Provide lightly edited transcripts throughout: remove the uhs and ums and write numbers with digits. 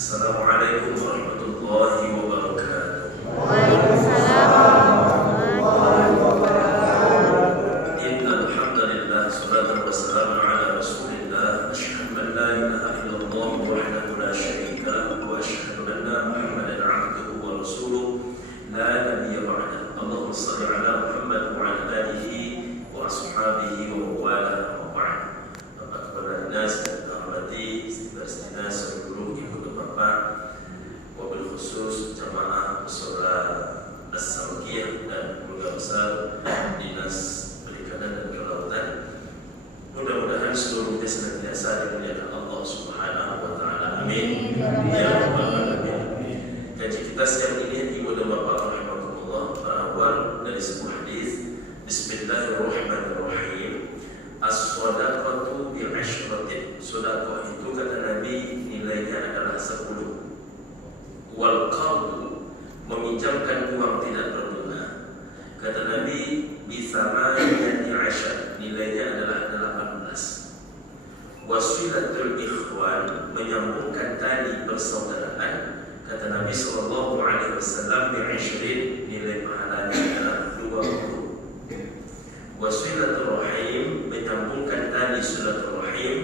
Assalamualaikum warahmatullahi wabarakatuh. Waalaikumsalam warahmatullahi wabarakatuh. Innal hamdalillah salatu wassalamu ala Rasulillah asyhadu an la ilaha illallah wahdahu la syarika lahu wa asyhadu anna Muhammadan 'abduhu wa rasuluh la nabiyya ba'dahu. Allahumma shalli ala Muhammad wa ala alihi wa ashabihi wa wala wa ba'd. Bapak-bapak nas dan hormati istighfar seluruh ibu bapak, wabil khusus jamaah mushola as-Saukiyah dan keluarga besar Dinas Perikanan dan Kelautan. Mudah-mudahan seluruhnya senantiasa dimuliakan Allah Subhanahu wa taala. Amin. Ya rabbal alamin. Kaji kita siang ini ibu dan bapak rahimakumullah berawal dari sebuah hadis. Bismillahirrahmanirrahim. As-shadaqatu bi'ashratin. Sedekah itu kata Nabi nilainya adalah 10. Wal qardu, meminjamkan uang tidak berbunga, kata Nabi bisa maniyati 'ashar, nilainya adalah 18. Wasilatul ikhwan, menyambungkan tali persaudaraan, kata Nabi sallallahu alaihi wasallam bi'ashrin, nilai pahalanya adalah 20. Wasilatul rahim, menyambungkan tali silaturahim,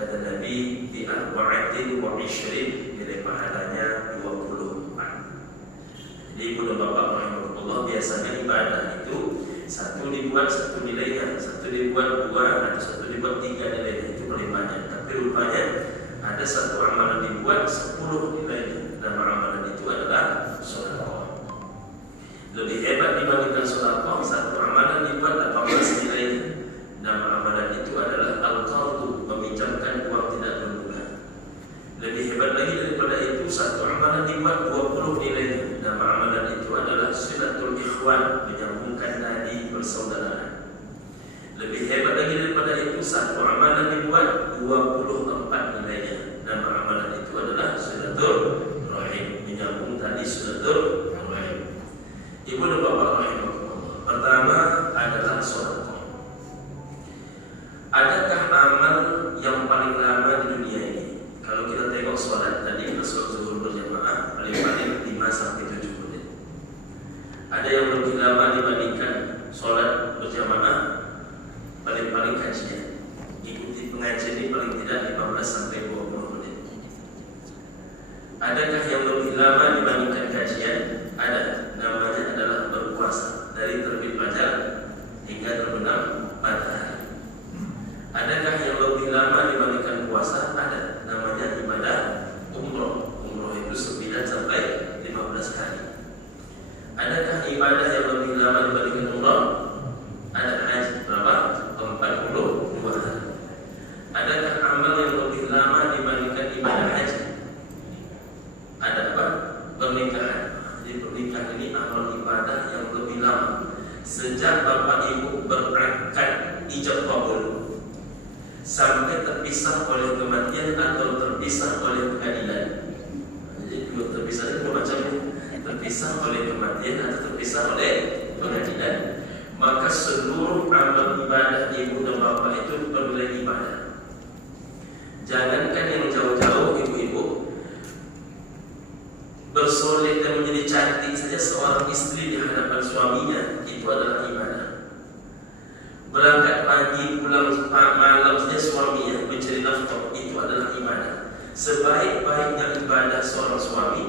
kata Nabi bi arba'atin wa 20, nilai pahalanya 24. Jadi Ibu dan Bapak rahimahullah, biasanya ibadah itu satu dibuat satu nilainya, satu dibuat dua, atau satu dibuat tiga nilainya, itu paling banyak. Tapi rupanya ada satu amalan dibuat 10 nilainya. Nama amalan itu adalah sedekah. Lebih hebat dibandingkan sedekah, satu amalan dibuat 18 nilainya. Nama amalan itu adalah al-qardu, meminjamkan uang tidak berbunga. Lebih hebat lagi daripada itu, satu amalan dibuat 20 nilainya. Nama amalan itu adalah silatul ikhwan, menyambungkan nadi persaudaraan. Lebih hebat lagi daripada itu, satu amalan dibuat 24 nilainya. Nama amalan itu adalah silatul rahim, menyambung tadi silatul rahim. Ibu dan Bapak rahimahullah, pertama adalah sedekah. Adakah amal yang paling lama di dunia ini? Kalau kita tengok sholat tadi, sholat zuhur berjamaah paling-paling 5 sampai 7 menit. Ada yang lebih lama dibandingkan sholat berjamaah, paling-paling kajian. Ikuti pengajian ini paling tidak 15 sampai 20 menit. Adakah yang lebih lama dibandingkan kajian? Ada. Namanya adalah berpuasa dari terbit fajar hingga terbenam matahari. Adakah yang lebih lama dibandingkan puasa? Ada. Namanya ibadah umroh. Umroh itu 9 sampai 15 hari. Adakah ibadah yang lebih lama dibandingkan umroh? Ada. Haji. Berapa? 42 hari. Adakah amal yang lebih lama dibandingkan ibadah haji? Ada apa? Pernikahan. Jadi pernikahan ini amal ibadah yang lebih lama. Sejak bapak ibu berangkat ijab kabul sampai terpisah oleh kematian atau terpisah oleh pengadilan. Jadi dua terpisah itu dua macam, terpisah oleh kematian atau terpisah oleh pengadilan. Maka seluruh amal ibadah ibu dan bapak itu bernilai ibadah. Jangankan yang jauh-jauh, ibu-ibu bersolek dan menjadi cantik saja seorang istri di hadapan suaminya, itu adalah ibadah. Berangkat pagi, pulang malam saja suaminya mencari nafkah, itu adalah ibadah. Sebaik-baiknya ibadah seorang suami,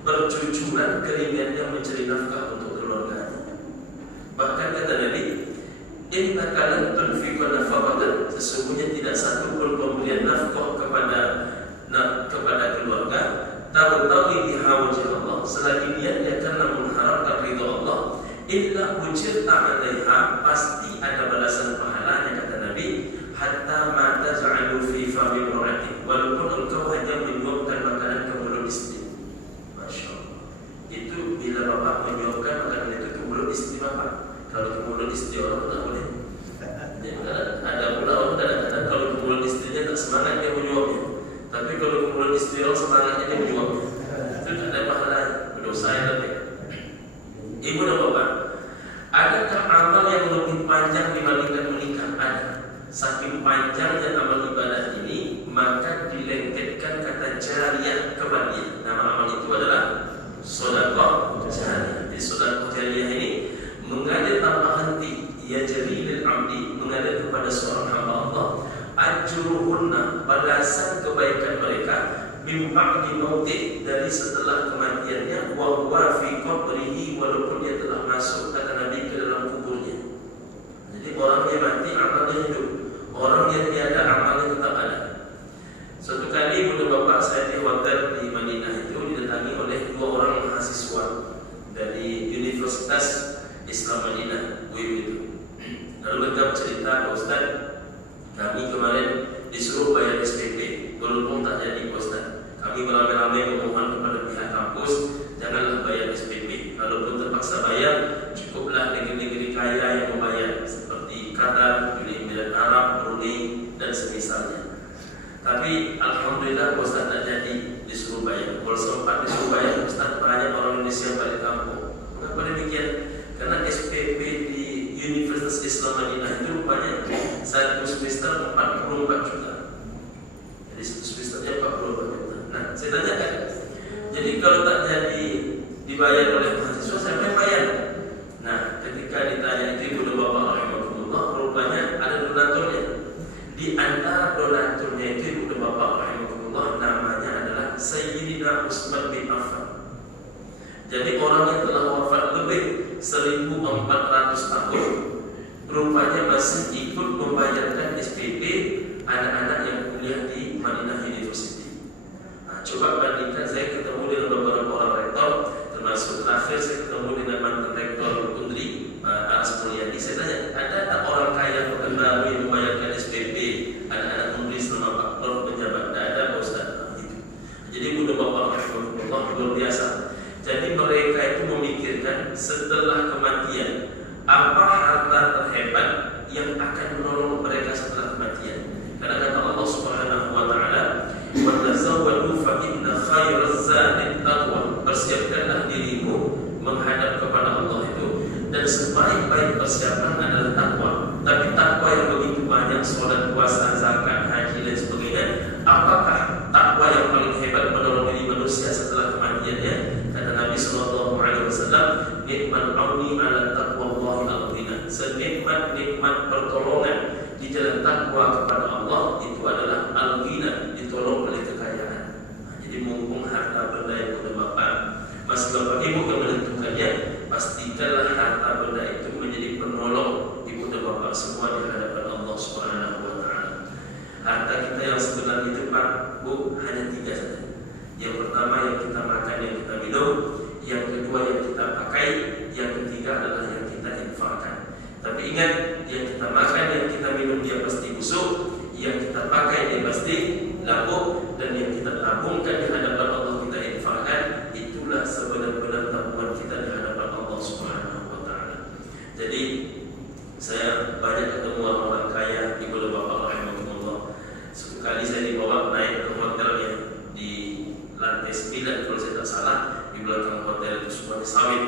bercucuran keringatnya mencari nafkah untuk keluarganya. Bahkan kata Nabi, innaka lan tunfiqu nafaqatan, sesungguhnya tidak satu pun pemberian nafkah kepada keluarga, tahu-tahu biha wajh Allah, selagi niatnya karena mengharapkan ridha Allah, illa ujirta 'alaiha, pasti ada balasan pahalanya, kata Nabi, hatta ma taj'alu fi fami imra'atik, walaupun engkau hanya menyuapkan makanan ke mulut istri. Masya Allah. Itu bila bapak menyuapkan makanan itu ke mulut istri bapak. Kalau ke mulut istri orang tak boleh. Ada pula orang kadang-kadang kalau ke mulut istrinya tak semangat dia menyuapnya, tapi kalau ke mulut istri orang semangatnya dia menyuapnya. Itu tak ada pahala, berdosa yang lebih. Ibu dan bapak, adakah amal yang lebih panjang dibandingkan menikah? Ada. Saking panjangnya amal ibadah ini, maka dilengketkan kata jariyah kepadanya. Nama amal itu adalah sedekah jariyah. Jadi sedekah jariyah ini mengalir tanpa henti, ya jalilil abdi, mengalir kepada seorang hamba Allah, ajruhunna, balasan kebaikan mereka, min ba'di mauti, dari setelah kematiannya, wa huwa fi qabrihi, walaupun dia telah masuk, kata Nabi, ke dalam kuburnya. Jadi orang yang mati amalnya hidup, orang yang tiada amalnya tetap ada. Suatu kali ibu dan bapak saya di hotel di Madinah itu didatangi oleh 2 orang mahasiswa dari Universitas Islam Madinah, UIM itu. Lalu mereka bercerita, Pak Ustaz, kami kemarin disuruh bayar SPP, walaupun tak jadi, Pak Ustaz. Kami beramai-ramai memohon kepada pihak kampus, janganlah bayar SPP. Kalaupun terpaksa bayar, cukuplah negeri-negeri kaya yang membayar, seperti Qatar, Uni Emirat Arab, Brunei, dan semisalnya. Tapi alhamdulillah Pak Ustaz tak jadi disuruh bayar. Kalau sempat disuruh bayar, Ustaz, banyak orang Indonesia balik kampung. Kenapa demikian? Karena SPP di Universitas Islam Madinah itu rupanya satu semester 44 juta. Jadi satu semesternya 44 juta. Nah, saya tanyakan, jadi kalau tak jadi dibayar oleh mahasiswa, siapa yang bayar? Nah, ketika ditanya itu ibu dan bapak rahimahullah, rupanya ada donaturnya. Di antara donaturnya itu ibu dan bapak Utsman bin Affan. Jadi orang yang telah wafat lebih 1400 tahun rupanya masih ikut membayarkan SPP anak-anak yang kuliah di Madinah University. Coba bandingkan, saya ketemu dengan beberapa orang rektor, termasuk terakhir saya ketemu dengan mantan rektor Undri, Aras Mulyadi. Saya tanya, ada tak orang kaya Pekanbaru yang membayarkan SPP anak-anak Undri selama 4 tahun menjabat? Tidak ada, Pak Ustaz. Jadi mudah bapak Allah luar biasa. Jadi mereka itu memikirkan setelah kematian apa harta terhebat yang akan menolong mereka setelah kematian. Karena kata Allah Subhanahu wa taala, "Wa tazawwadu fa inna khairaz zadi taqwa." Persiapkanlah dirimu menghadap kepada Allah itu, dan sebaik-baik persiapan adalah takwa. Tapi takwa yang begitu banyak, salat, puasa, zakat, haji dan sebagainya, apakah takwa yang paling hebat menolong diri manusia setelah kematiannya? Kata Nabi sallallahu alaihi wasallam, "Nikmat auni ala taqwallahi al-ghina." Senikmat-nikmat pertolongan di jalan takwa kepada Allah itu adalah al-ghina, ditolong oleh kekayaan. Jadi mumpung harta benda yang sudah Bapak, masih Bapak Ibu yang menentukannya, pastikanlah harta benda itu menjadi penolong ibu dan bapak semua di hadapan Allah Subhanahu wa taala. Harta kita yang sebenarnya itu Pak Bu hanya 3 saja. Yang pertama yang kita makan, yang kita minum, yang kedua yang kita pakai, yang ketiga adalah yang kita infakkan. Tapi ingat, yang kita makan, yang kita minum dia pasti busuk, yang kita pakai dia pasti lapuk, dan yang kita tabungkan di hadapan Allah kita infakkan, itulah sebenar-benar tabungan kita di hadapan Allah Subhanahu wa taala. Jadi saya banyak ketemu orang kaya, ibu dan bapak rahimahumullah. Suatu kali saya dibawa naik ke hotelnya di lantai 9 kalau saya tak salah, di belakang hotel itu semuanya sawit.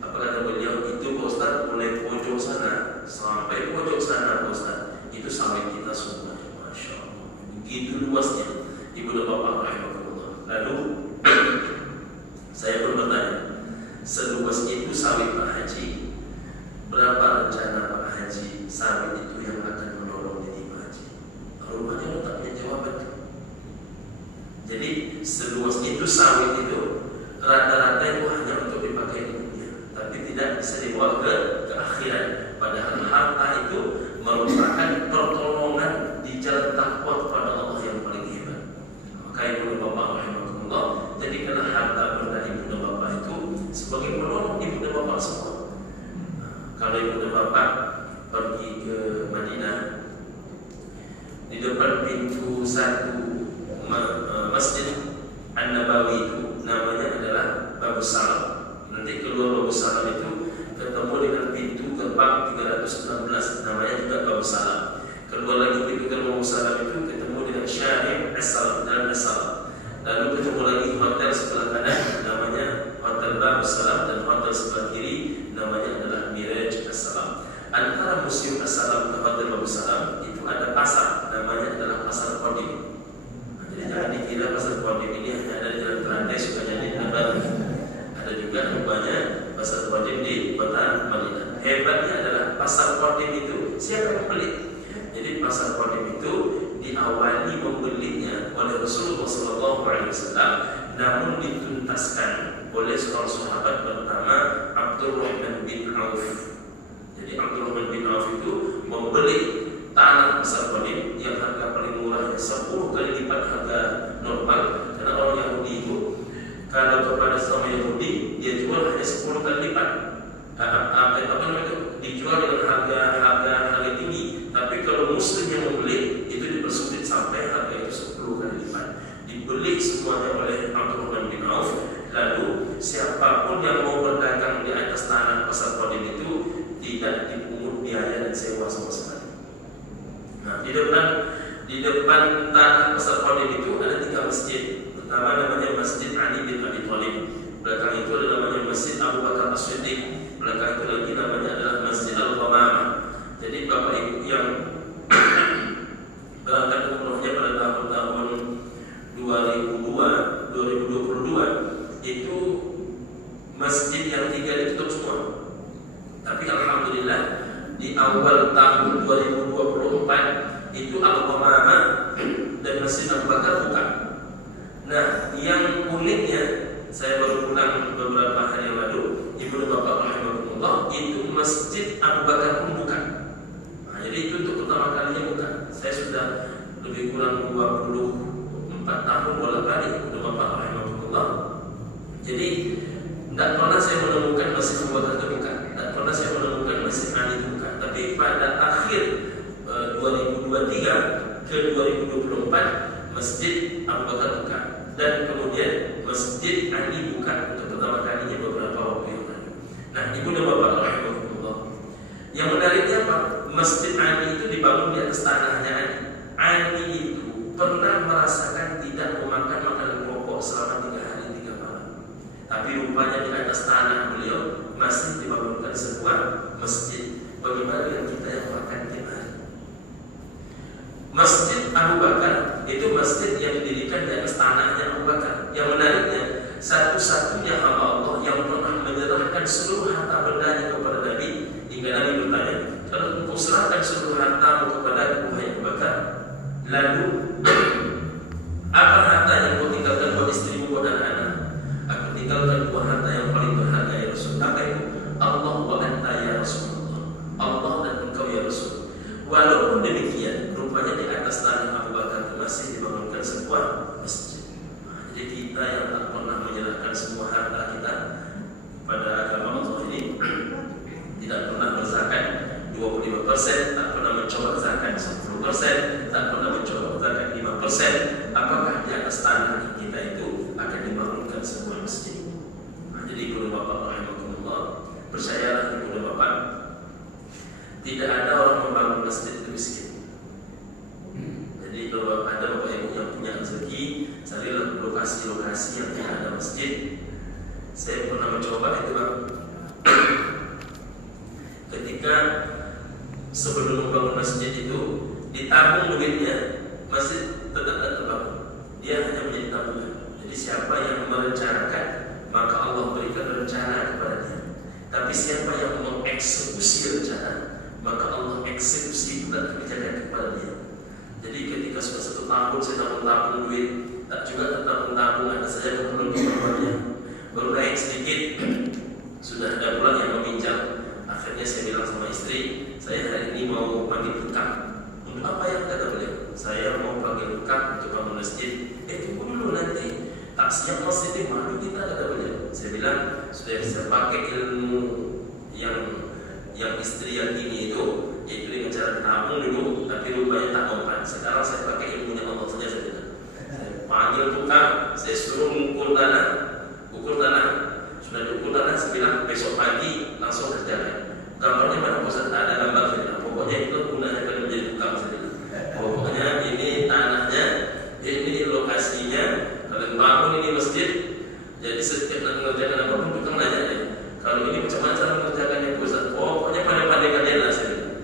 Apa kata beliau, itu Pak Ustaz, mulai pojok sana sampai pojok sana Pak Ustaz, itu sawit kita semua. Masya Allah, begitu luasnya ibu dan bapak rahimahumullah. Lalu saya pun bertanya, seluas itu sawit Pak Haji, berapa rencana Pak Haji sawit itu yang akan menolong diri Pak Haji? Rumahnya lo tak punya jawaban. Jadi seluas itu sawit itu rata-rata itu hanya untuk dipakai di dunia, tapi tidak bisa dibawa ke akhirat. Padahal harta itu merupakan pertolongan di jalan takwa kepada Allah yang paling hebat. Maka ibu dan bapak rahimahullah, jadikanlah harta benda ibu dan bapak itu sebagai penolong ibu dan bapak semua. Kalau ibu dan bapak pergi ke Madinah, di depan pintu satu Masjid An-Nabawi itu namanya adalah Babus Salam. Nanti keluar Babus Salam itu ketemu dengan pintu gerbang 316, namanya juga Babus Salam. Keluar lagi pintu gerbang Babus Salam itu ketemu dengan Syarif As-Salam dan As-Salam. Lalu ketemu lagi hotel sebelah kanan namanya Hotel Babus Salam, dan hotel sebelah kiri namanya adalah Miraj As-Salam. Antara Museum As-Salam ke Hotel Babus Salam itu ada pasar, namanya adalah Pasar Qadim. Jadi jangan dikira pasar Qadim ini hanya ada di Jalan Kerantai Sukajadi di Baru. Ada juga rupanya pasar Qadim di kota Madinah. Hebatnya adalah pasar Qadim itu siapa yang beli? Jadi pasar Qadim itu diawali membelinya oleh Rasulullah SAW, namun dituntaskan oleh seorang sahabat bernama Abdurrahman bin Auf. Jadi Abdurrahman bin Auf itu membeli tanah pasar Qadim yang harga paling murahnya 10 kali lipat harga normal. Karena orang Yahudi itu kalau kepada sesama Yahudi dia jual hanya 10 kali lipat. Apa namanya, dijual dengan harga tinggi. Tapi kalau Muslim yang membeli itu dipersempit sampai harga itu 10 kali lipat. Dibeli semuanya oleh Abdurrahman bin Auf. Lalu siapapun yang mau berdagang di atas tanah pasar Qadim itu tidak dipungut biaya dan sewa sama sekali. Nah, di depan tanah pasar Qadim itu ada 3 masjid. Pertama namanya Masjid Ali bin Abi Thalib. Belakang itu ada namanya Masjid Abu Bakar As-Siddiq. Belakang itu lagi namanya adalah Masjid Al-Ghamamah. Jadi Bapak Ibu yang berangkat umrohnya pada tahun 2022 itu masjid yang 3 ditutup semua. Tapi alhamdulillah di awal tahun 2024 itu Al-Ghamamah dan Masjid Abu Bakar buka. Nah, yang uniknya lebih kurang 24 tahun bolak-balik udah Bapak rahimahullah. Jadi tidak pernah saya menemukan Masjid Abu Bakar itu buka, tidak pernah saya menemukan Masjid Ali itu buka. Tapi pada akhir 2023 ke 2024 Masjid Abu Bakar buka, dan kemudian Masjid Ali buka untuk pertama kalinya beberapa waktu yang lalu. Nah, ibu dan bapak rahimahullah, yang menariknya apa? Masjid Ali itu dibangun di atas tanahnya Ali. Ali itu pernah merasakan tidak memakan makanan pokok selama 3 hari 3 malam. Tapi rupanya di atas tanah beliau masih dibangunkan sebuah masjid. Bagaimana dengan kita yang makan tiap hari? Masjid Abu Bakar itu masjid yang didirikan di atas tanahnya Abu Bakar. Yang menariknya, satu-satunya hamba Allah yang pernah menyerahkan seluruh harta bendanya kepada Nabi, hingga Nabi bertanya, kalau engkau serahkan seluruh hartamu kepada Abu Bakar, lalu apa harta yang kau tinggalkan buat istrimu, buat anak-anak? Aku tinggalkan 2 harta yang paling berharga ya Rasul. Apa itu? Allah wa anta ya Rasulullah. Allah dan engkau ya Rasul. Walaupun demikian, rupanya di atas tanah Abu Bakar masih dibangunkan sebuah masjid. Jadi kita yang tak pernah menyerahkan semua harta kita pada agama Allah ini, tidak pernah berzakat 25%, tak pernah mencoba zakat 10%, tak pernah mencoba zakat 5%, apakah di atas tanah kita itu akan dibangunkan sebuah masjid? Jadi ibu dan bapak rahimahumullah, percayalah ibu dan bapak, tidak ada orang membangun masjid itu miskin. Jadi kalau ada bapak ibu yang punya rezeki, carilah lokasi-lokasi yang tidak ada masjid. Saya pernah mencoba itu Bang. Ketika sebelum membangun masjid itu ditabung duitnya, masjid tetap tak terbangun. Dia hanya menjadi tabungan. Jadi siapa yang merencanakan, maka Allah berikan rencana kepada dia. Tapi siapa yang mengeksekusi rencana, maka Allah eksekusi dan kebijakan kepada dia. Jadi ketika sudah 1 tahun saya tabung duit, tak juga tabung ada saja keperluan-keperluannya. Baru naik sedikit, sudah ada bulan yang meminjam. Akhirnya saya bilang sama istri, saya hari ini mau panggil tukang. Untuk apa yang kata beliau? Saya mau panggil tukang untuk bangun masjid. Tunggu dulu nanti, tak siap masjid malu kita, kata beliau. Saya bilang, sudah bisa pakai ilmu yang istri yang ini itu, yaitu dengan cara tabung dulu, tapi rupanya tak mempan. Sekarang saya pakai ilmunya Allah saja, saya bilang. Saya panggil tukang, saya suruh mengukur tanah, sudah diukur tanah, saya bilang besok pagi langsung kerjakan. Gambarnya mana Ustaz? Tak ada gambar, saya bilang. Pokoknya itu gunanya kalau menjadi tukang, saya bilang. Pokoknya ini tanahnya, ini lokasinya, kalian bangun ini masjid. Jadi setiap nak mengerjakan apapun tukang nanya ya. Kalau ini macam mana cara mengerjakannya Ustaz? Pokoknya pandai-pandai kalian lah, saya bilang.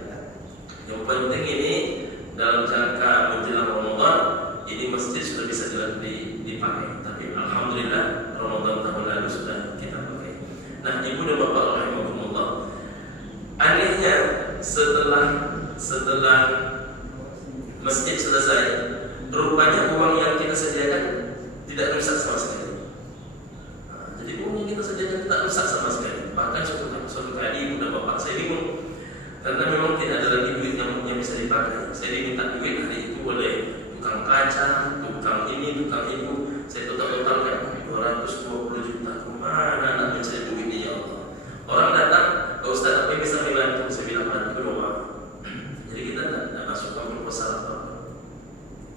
Yang penting ini dalam jangka menjelang Ramadan, ini masjid sudah bisa dipakai. Tapi alhamdulillah Ramadan tahun lalu sudah kita pakai. Nah, ibu dan bapak rahimahumullah, anehnya setelah masjid selesai, rupanya uang yang kita sediakan tidak rusak sama sekali. Jadi uang yang kita sediakan tidak rusak sama sekali. Bahkan suatu kali ibu dan bapak saya bingung, karena memang tidak ada lagi duit yang bisa dipakai. Saya diminta duit hari itu oleh tukang kaca, tukang ini, tukang itu. Saya total-totalkan 220 juta. Kemana nak mencari duit ini ya Allah? Orang datang, Pak Ustaz, apa yang bisa membantu? Saya bilang bantu doa. Jadi kita tidak masukkan proposal apa,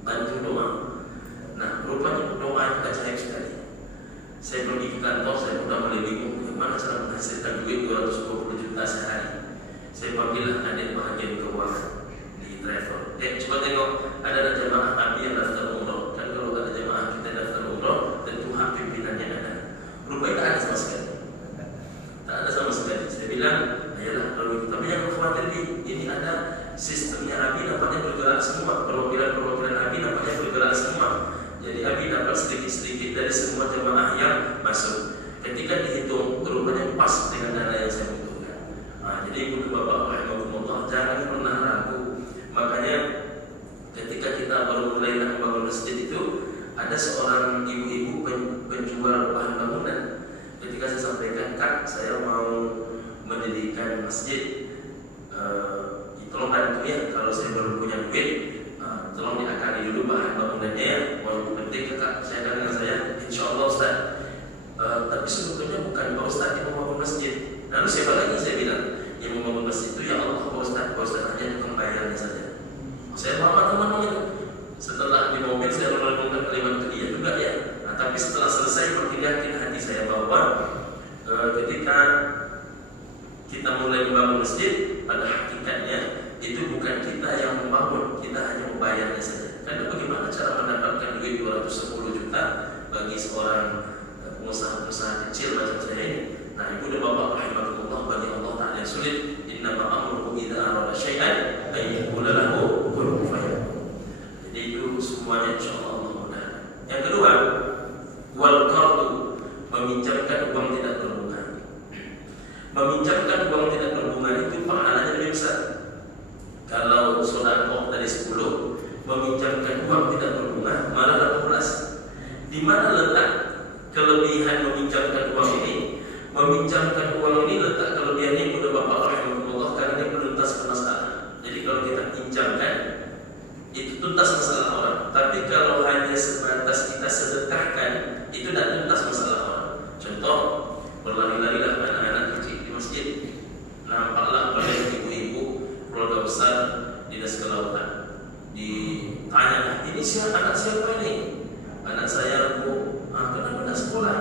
bantu doa. Nah, rupanya doa itu ajaib sekali. Saya pergi ke kantor, saya udah mulai bingung bagaimana cara menghasilkan duit 220 juta sehari. Saya panggillah adik bahagian keuangan di travel. Coba tengok, ada jemaah Nabi yang daftar umroh. Kan kalau ada jemaah kita daftar umroh, tentu hak pimpinannya ada. Rupanya tak ada sama sekali. Tak ada sama sekali. Saya bilang, ayolah lalu. Tapi yang khawatir ini ada sistemnya Abi nampaknya bergerak semua. Perwakilan Abi nampaknya bergerak semua. Jadi Abi dapat sedikit-sedikit dari semua jemaah yang masuk. Ketika dihitung, rupanya pas dengan dana yang saya butuhkan. Jadi ibu bapak rahimahumullah, jangan pernah ragu. Makanya ketika kita baru mulai membangun masjid itu, ada seorang ibu-ibu penjual bahan bangunan. Ketika saya sampaikan, Kak, saya mau mendirikan masjid, tolong bantu ya, kalau saya baru punya duit, tolong diakali dulu bahan bangunannya, walaupun penting kakak saya dengan saya, insya Allah Ustaz. Tapi sebetulnya bukan Pak Ustaz yang membangun masjid. Lalu siapa lagi saya bilang yang membangun masjid itu ya Allah Pak Ustaz hanya tukang bayarnya saja. Saya bawa teman-teman itu. Setelah di mobil saya merenungkan kalimat itu dia juga ya. Nah, tapi setelah selesai makin yakin hati saya bahwa ketika kita mulai membangun masjid, pada hakikatnya itu bukan kita yang membangun, kita hanya membayarnya saja. Karena bagaimana cara mendapatkan duit 210 juta bagi seorang pengusaha kecil macam saya ini? Nah, ibu dan bapak rahimahullah, bagi Allah Ta'ala yang sulit. Innama amruhu idza arada syai'an ay yaqula lahu kun fayakun. Jadi itu semuanya insyaallah Allah mudah. Yang kedua, wal qardu, meminjamkan uang tidak berbunga. Meminjamkan uang tidak berbunga itu pahalanya lebih besar. Kalau sedekah tadi 10, meminjamkan uang tidak berbunga malah 18. Di mana letak kelebihan meminjamkan uang ini? Meminjamkan uang ini letak kelebihannya kepada Bapak rahimahullah karena dia menuntaskan masalah. Jadi kalau kita pinjamkan itu tuntas masalah orang. Tapi kalau hanya sebatas kita sedekahkan itu tidak tuntas masalah orang. Contoh, berlari-larilah anak-anak kecil di masjid, nampaklah oleh ibu-ibu keluarga besar dinas kelautan. Ditanya, ini anak siapa ini? Anak saya Bu. Kenapa tidak sekolah?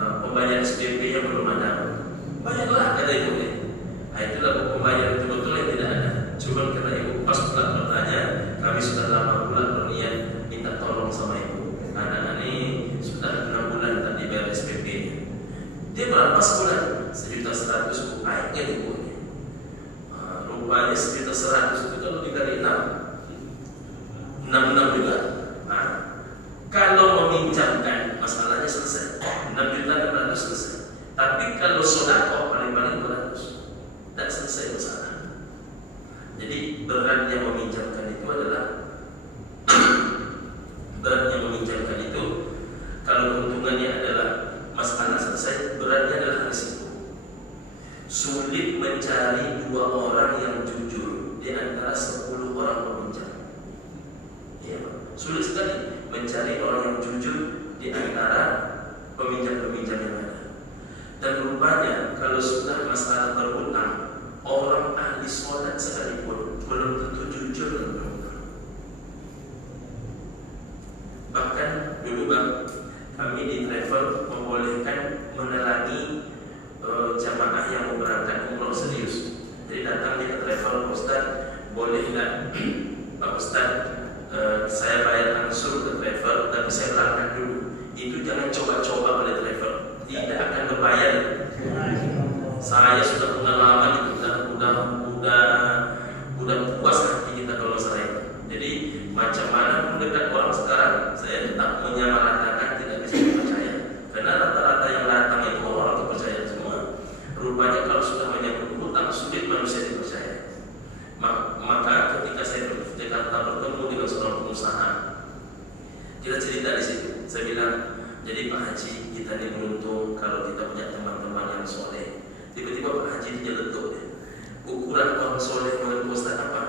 Pembayaran SPP yang belum ada. Bayarlah kata ibu. Nah, itulah pembayaran itu betul yang tidak ada. Cuma karena ibu pas pula bertanya, kami sudah lama pula berniat minta tolong sama ibu. Anak ini sudah 6 bulan tak dibayar SPP. Dia berapa sebulan? 1.100.000 Bu. Baiknya ibu. Rupanya 1.100.000 itu kalau dikali 6 juga. Nah, kalau meminjamkan masalahnya selesai, 6 juta 600 selesai. Tapi kalau sedekah paling-paling 200, tidak selesai masalah. Jadi beratnya meminjamkan itu adalah beratnya meminjamkan itu kalau keuntungannya adalah masalah selesai, beratnya adalah risiko. Sulit mencari 2 orang yang jujur di antara 10 orang peminjam. Ya, sulit sekali mencari orang yang jujur di antara peminjam-peminjam yang ada. Dan rupanya kalau sudah masalah berhutang, orang ahli sholat sekalipun belum tentu jujur dan berhutang. Bahkan dulu Bang, kami di travel membolehkan menelangi jamaah yang mau berangkat umroh serius. Jadi datang dia ke travel, Pak Ustaz, boleh nggak Pak Ustaz, saya bayar langsung ke travel, tapi saya berangkat dulu. Itu jangan coba-coba oleh travel, tidak akan berbayar. Saya sudah pengalaman itu, udah puas hati kita kalau saya. Jadi macam mana pun dekat orang sekarang, saya tetap menyamaratakan tidak bisa dipercaya. Karena rata-rata yang datang itu orang kepercayaan semua. Rupanya kalau sudah menyangkut hutang, sulit manusia dipercaya. Maka ketika saya bertemu dengan seorang pengusaha, kita cerita di situ. Saya bilang, jadi Pak Haji, kita ini beruntung kalau kita punya teman-teman yang soleh. Tiba-tiba Pak Haji nyeletuk ya. Ukuran orang soleh menurut Ustaz apa?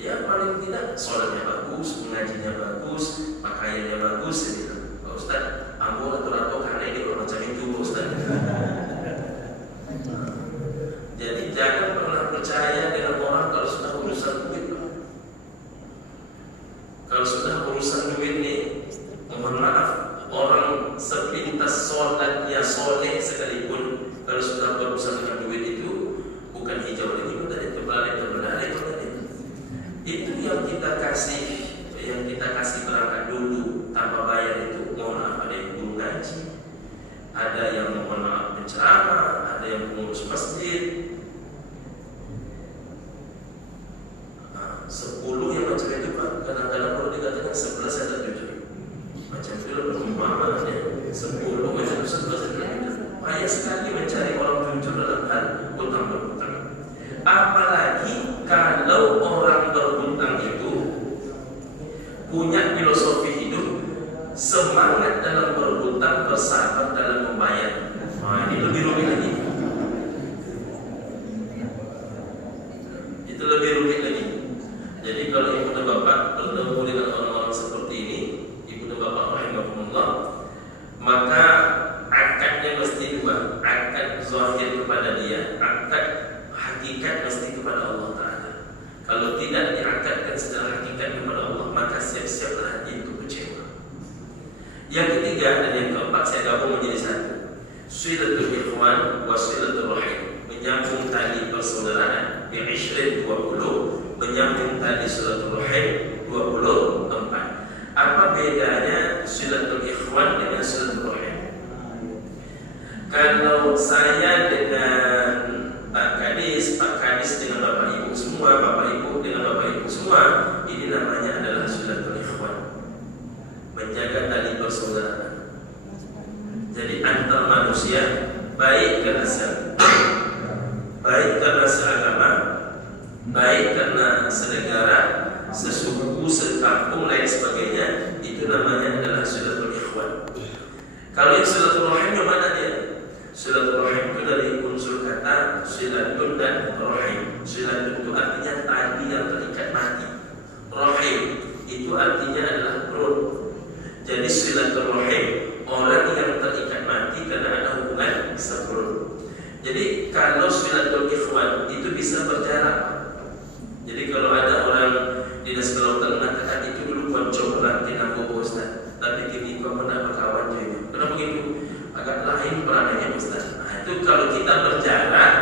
Ya paling tidak solehnya bagus, mengajinya bagus, pakaiannya bagus. Saya bilang, Pak Ustaz, ambo atau karena ini orang macam itu Pak Ustaz. Jadi jangan pernah percaya dengan orang kalau sudah urusan duit. Kalau sudah urusan duit nih, mohon maaf, orang sepintas sholatnya soleh sekalipun, kalau sudah berurusan dengan duit itu bukan hijau lagi, tadi terbalik. Itu yang kita kasih berangkat dulu tanpa bayar itu, mohon maaf, ada yang guru ngaji, ada yang mohon maaf penceramah, ada yang pengurus masjid. 10 yang macam itu Pak, kadang-kadang kalau dikatakan 11 saya tak jujur. Macam itu perumpamannya 10 macam 11 saya tak jujur. Payah sekali mencari orang jujur dalam hal hutang berhutang. Apalagi kalau orang berhutang itu punya filosofi hidup, semangat dalam berhutang, bersabar dalam membayar. Nah, ini lebih rumit lagi. Itu lebih rumit lagi. Jadi kalau ibu dan bapak bertemu dengan Yang ketiga dan yang keempat saya gabung menjadi satu. Silatul ikhwan wa silatul rahim, menyambung tali persaudaraan di Ishrin 20, menyambung tali silatul rahim 24. Apa bedanya silatul ikhwan dengan silatul rahim? Kalau saya dengan Pak Kadis dengan Bapak Ibu semua, Bapak Ibu dengan Bapak Ibu semua, ini namanya adalah silatul ikhwan, menjaga tali persaudaraan. Jadi antar manusia, baik karena seagama, baik karena senegara, sesuku, sekampung, lain sebagainya, itu namanya adalah silatul ikhwan. Kalau yang silatul rahim yang mana dia? Silatul rahim itu dari unsur kata silatun dan rahim. Silatun itu artinya tali yang terikat mati. Rahim itu artinya adalah perut. Jadi silatul rahim orang yang terikat mati karena ada hubungan seperut. Jadi kalau silatul ikhwan itu bisa berjarak. Jadi kalau ada orang dinas kelautan mengatakan itu dulu konco perantin aku Ustaz, tapi kini kau nak berkawan juga. Kenapa begitu? Agak lain peranannya Ustaz. Nah, itu kalau kita berjarak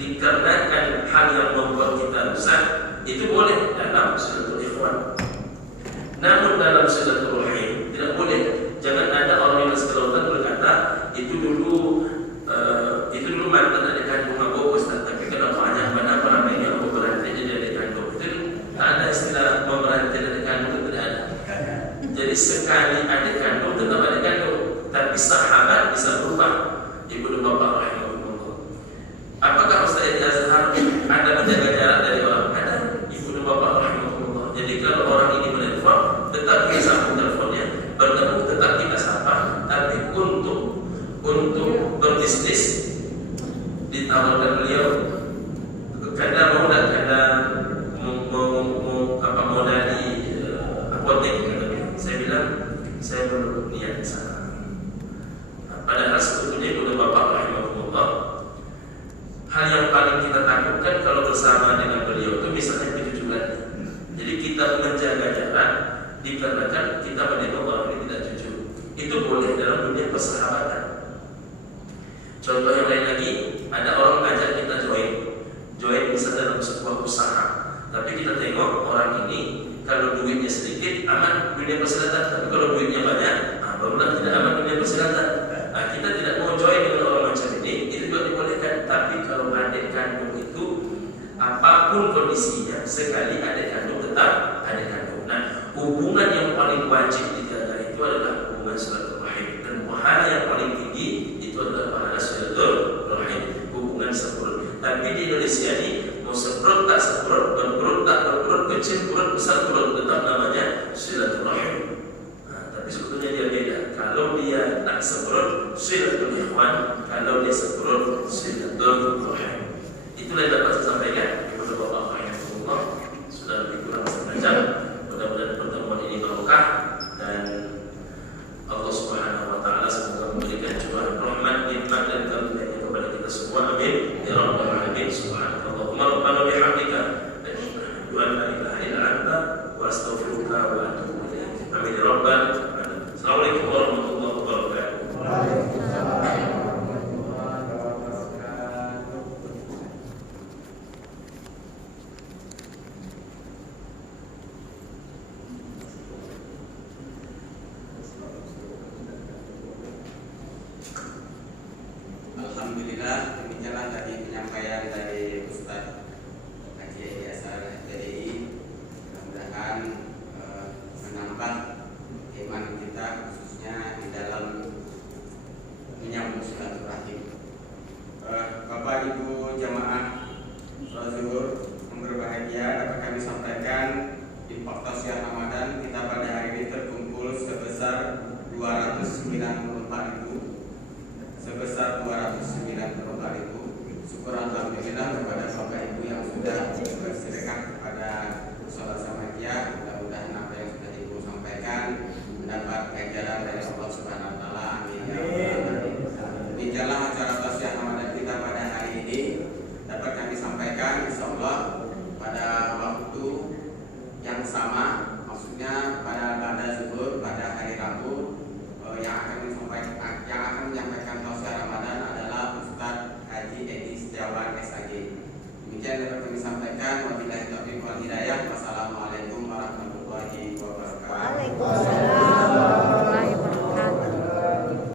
dikarenakan hal yang membuat kita rusak, itu boleh dalam silatul ikhwan. Namun dalam silatul rahim tidak boleh. Jangan ada orang yang kelautan berkata itu dulu mantan adik kandung aku Ustaz, tapi kenapa hanya mana peranainya aku berantai jadi adik kandung. Itu tak ada istilah memerantai adik kandung, itu tidak ada. Jadi sekali adik kandung tetap adik kandung, tapi sahabat bisa berubah. Ibu dan bapak rahimahullah. Apakah Ustaz di Azhar ada menjaga jarak dari orang? Ada. Ibu dan bapak rahimahullah. Jadi kalau orang ini menelpon, tetap kita sambung teleponnya, bertemu tetap kita sapa, tapi untuk berbisnis ditawarkan beliau kadang mau dan kadang mau dari apotek. Saya bilang saya belum niat ke sana. Padahal sebetulnya ibu dan bapak rahimahullah, hal yang paling kita takutkan kalau bersama dengan beliau itu misalnya begitu juga. Jadi kita menjaga jarak dikarenakan kita menengok orang yang tidak jujur. Itu boleh dalam dunia persahabatan. Contoh yang lain lagi, ada orang ngajak kita join bisa dalam sebuah usaha, tapi kita tengok orang ini kalau duitnya sedikit aman dunia persilatan, tapi kalau duitnya banyak, barulah tidak aman dunia persilatan. Nah, kita tidak mau join dengan orang macam ini, itu juga dibolehkan. Tapi kalau adik kandung itu apapun kondisinya, sekali adik kandung tetap adik kandung. Nah, hubungan yang paling wajib dijaga itu adalah hubungan silaturahim, dan pahala yang paling tinggi itu adalah pahala silaturahim, hubungan seperut. Tapi di Indonesia ini mau seperut tak seperut, berperut tak berperut, kecil perut besar perut, tetap namanya silaturahim. Nah, tapi sebetulnya dia beda. Kalau dia tak seperut, silatul ikhwan. Kalau dia seperut, silatul rahim. Itulah yang dapat saya sampaikan kepada Bapak rahimahullah. Sudah lebih kurang setengah jam. Mudah-mudahan pertemuan ini barokah dan Allah Subhanahu wa taala semoga memberikan curahan rahmat, nikmat dan karunia kepada kita semua. Amin ya rabbal alamin. Subhanallahumma rabbana bihamdika asyhadu an la ilaha illa anta wa astaghfiruka wa atubu ilaik. Amin ya rabbal alamin. Assalamualaikum warahmatullahi wabarakatuh. Wabillahi taufiq wal hidayah.